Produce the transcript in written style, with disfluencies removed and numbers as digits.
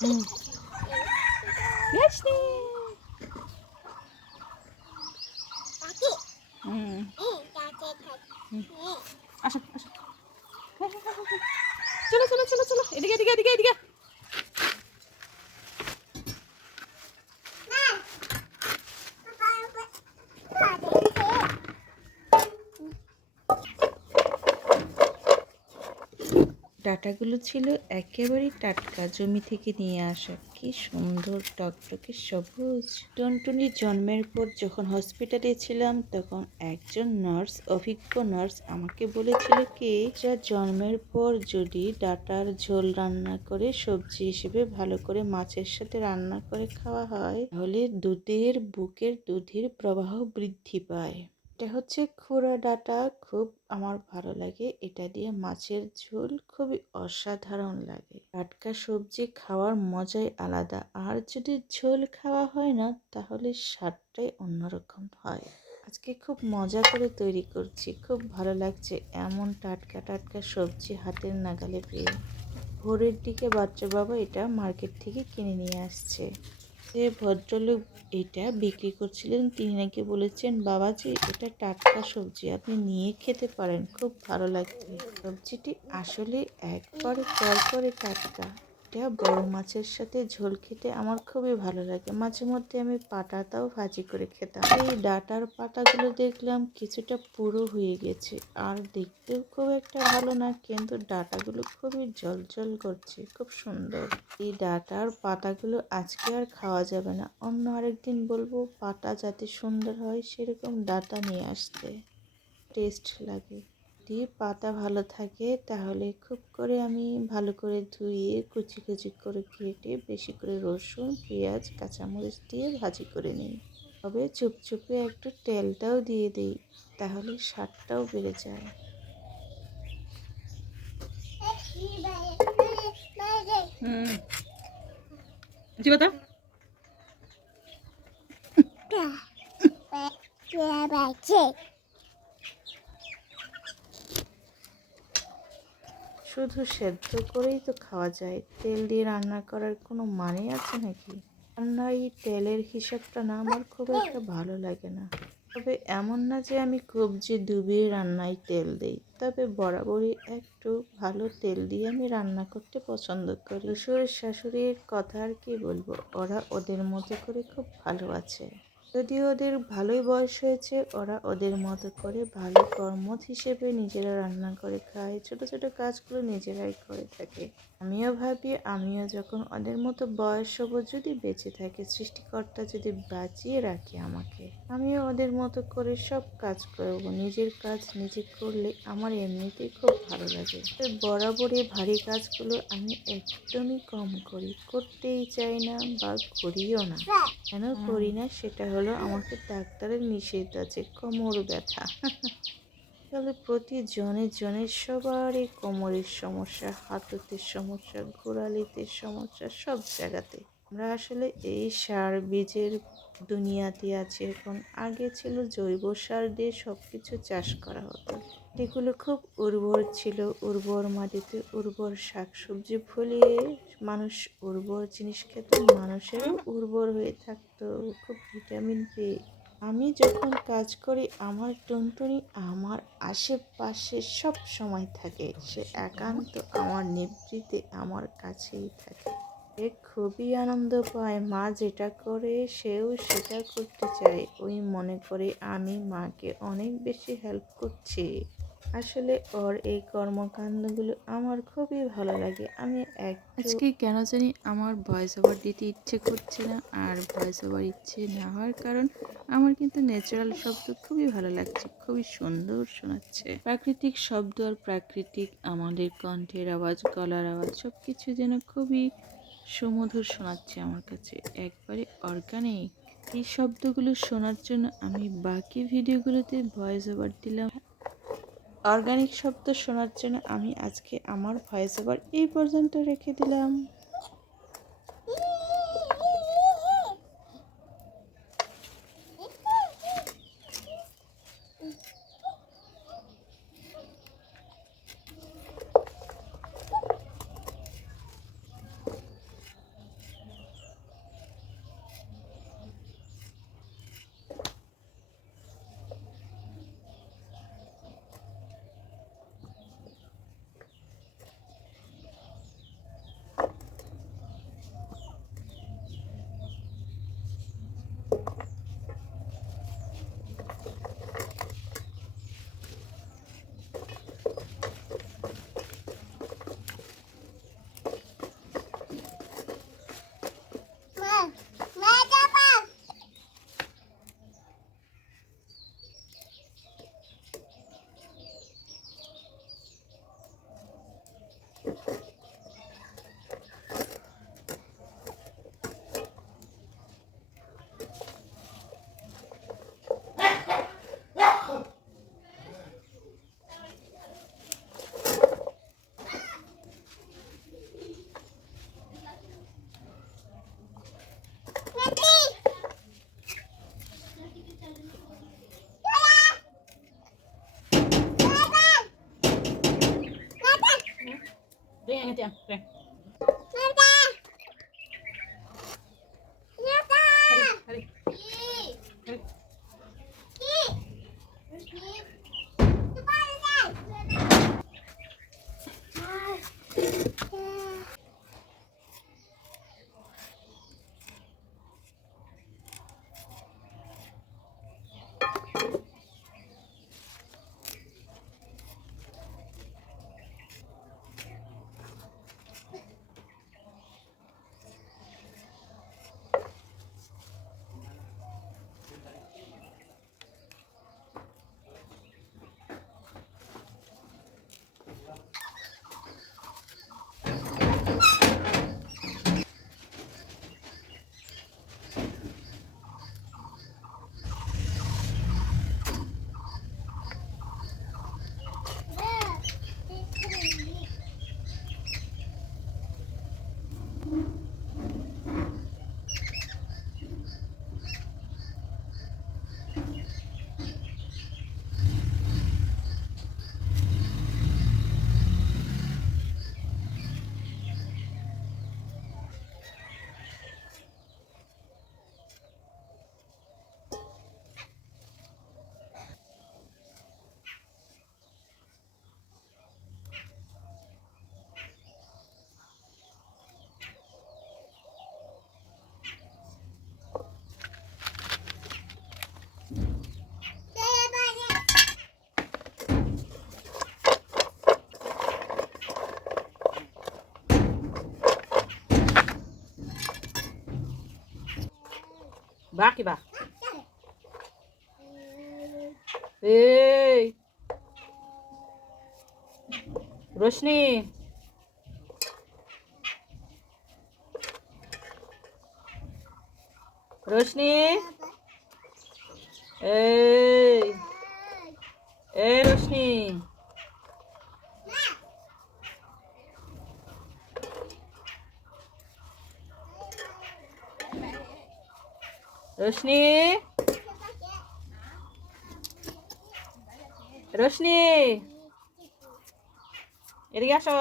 হুম, ইয়াসনি। হুম, হুম, আসো আসো। হ্যাঁ, হ্যাঁ, হ্যাঁ, হ্যাঁ। চলো চলো চলো চলো, এদিকে এদিকে এদিকে এদিকে। ডাঁটাগুলো ছিল একেবারেই টাটকা, জমি থেকে নিয়ে আসা। কি সুন্দর টকটকে সবুজ। টুনটুনির জন্মের পর যখন হসপিটালে ছিলাম, তখন একজন নার্স, অভিজ্ঞ নার্স আমাকে বলেছিল কি, যা জন্মের পর যদি ডাঁটার ঝোল রান্না করে সবজি হিসেবে ভালো করে মাছের সাথে রান্না করে খাওয়া হয়, তাহলে বুকের দুধের প্রবাহ বৃদ্ধি পায়। এটা হচ্ছে খুরা ডাঁটা, খুব আমার ভালো লাগে। এটা দিয়ে মাছের ঝোল খুবই অসাধারণ লাগে। টাটকা সবজি খাওয়ার মজাই আলাদা, আর যদি ঝোল খাওয়া হয় না তাহলে স্বাদটাই অন্যরকম হয়। আজকে খুব মজা করে তৈরি করছি, খুব ভালো লাগছে এমন টাটকা টাটকা সবজি হাতের নাগালে পেয়ে। ভোরের দিকে বাচ্চা বাবা এটা মার্কেট থেকে কিনে নিয়ে আসছে। যে ভদ্রলোক এটা বিক্রি করছিলেন তিনি নাকি বলেছেন, বাবাজি এটা টাটকা সবজি, আপনি নিয়ে খেতে পারেন, খুব ভালো লাগবে। সবজিটি আসলে একবারে করকরে টাটকা। এটা বড় মাছের সাথে ঝোল খেতে আমার খুবই ভালো লাগে। মাঝে মধ্যে আমি পাটাটাও ভাজি করে খেতাম। এই ডাঁটার পাতাগুলো দেখলাম কিছুটা পুরো হয়ে গেছে, আর দেখতেও খুব একটা ভালো না, কিন্তু ডাঁটাগুলো খুবই জলজল করছে, খুব সুন্দর। এই ডাঁটার পাতাগুলো আজকে আর খাওয়া যাবে না, অন্য আরেকদিন বলবো পাতা যাতে সুন্দর হয় সেরকম ডাঁটা নিয়ে আসতে, টেস্ট লাগে। যদি পাতা ভালো থাকে তাহলে খুব করে আমি ভালো করে ধুয়ে কুচি কুচি করে কেটে বেশি করে রসুন, পেঁয়াজ, কাঁচামরিচ দিয়ে ভাজি করে নিই। তবে চুপচুপে একটু তেলটাও দিয়ে দিই, তাহলে স্বাদটাও বেড়ে যায়। হুম, জীবতা শুধু সেদ্ধ করেই তো খাওয়া যায়, তেল দিয়ে রান্না করার কোনো মানে আছে নাকি? রান্নার এই তেলের হিসাবটা না আমার খুব একটা ভালো লাগে না। তবে এমন না যে আমি খুব যে ডুবিয়ে রান্নায় তেল দেই, তবে বরাবরই একটু ভালো তেল দিয়ে আমি রান্না করতে পছন্দ করি। শ্বশুর শাশুড়ির কথা আর কি বলবো, ওরা ওদের মতো করে খুব ভালো আছে। যদিও ওদের ভালোই বয়স হয়েছে, ওরা ওদের মতো করে ভালো কর্মঠ হিসেবে নিজেরা রান্না করে খায়, ছোট ছোট কাজগুলো নিজেরাই করে থাকে। আমিও ভাবি আমিও যখন ওদের মতো বয়স হব, যদি বেঁচে থাকে, সৃষ্টিকর্তা যদি বাঁচিয়ে রাখে আমাকে, আমিও ওদের মতো করে সব কাজ করব। নিজের কাজ নিজে করলে আমার এমনিতেই খুব ভালো লাগে। বরাবরই ভারী কাজগুলো আমি একদমই কম করি, করতেই চাই না বা করিও না। কেন করি না সেটা হলো, আমাকে ডাক্তারের নিষেধ আছে, কোমর ব্যথা। তবে প্রতি জনের সবারই কোমরের সমস্যা, হাঁটুতে সমস্যা, গোড়ালিতে সমস্যা, সব জায়গাতে। আমরা আসলে এই সার বীজের দুনিয়াতে আছি এখন। আগে ছিল জৈব সার দিয়ে সব কিছু চাষ করা হতো, এগুলো খুব উর্বর ছিল। উর্বর মাটিতে উর্বর শাকসবজি ফলিয়ে মানুষ উর্বর জিনিস খেত, মানুষেরও উর্বর হয়ে থাকতো, খুব ভিটামিন পেয়ে। আমি যখন কাজ করি আমার টুনটুনি আমার আশেপাশে সব সময় থাকে, সে একান্ত আমার নিভৃতে আমার কাছেই থাকে। সে খুবই আনন্দ পায়, মা যেটা করে সেও সেটা করতে চায়, ওই মনে করে আমি মাকে অনেক বেশি হেল্প করছি। আসলে ওর এই কর্মকাণ্ডগুলো আমার খুবই ভালো লাগে। আমি আজকে কেন জানি আমার ভয়েস ওভার দিতে ইচ্ছে করছে না, আর ভয়েস ওভার ইচ্ছে না হওয়ার কারণ, আমার কিন্তু ন্যাচারাল শব্দ খুবই ভালো লাগছে, খুবই সুন্দর শোনাচ্ছে। প্রাকৃতিক শব্দ আর প্রাকৃতিক আমাদের কণ্ঠের আওয়াজ, গলার আওয়াজ সব কিছু যেন খুবই সুমধুর শোনাচ্ছে আমার কাছে, একবারে অর্গানিক। এই শব্দগুলো শোনার জন্য আমি বাকি ভিডিওগুলোতে ভয়েস ওভার দিলাম। অর্গানিক শব্দ শোনার জন্য আমি আজকে আমার ভয়েস ওভার এই পর্যন্ত রেখে দিলাম। Ring tiang, ring. Hari, hari. Baki ba? Hey, रोशनी, रोशनी, ए, रोशनी, रोशनी, रोशनी, এদিকে আসো।